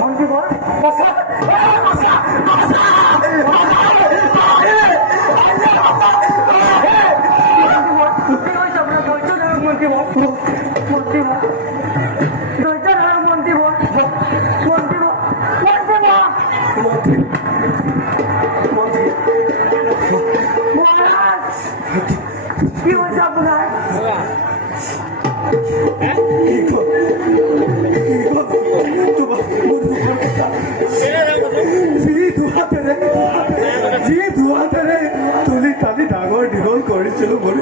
মন্ত্রী বল মশা মন্ত্রী বল মন্ত্রী বল ধৈর্য ধর মন্ত্রী বল মন্ত্রী বল মন্ত্রী বল কি হয়েছে আপনার ডাঙৰ দীঘল কৰিছিলো মোৰ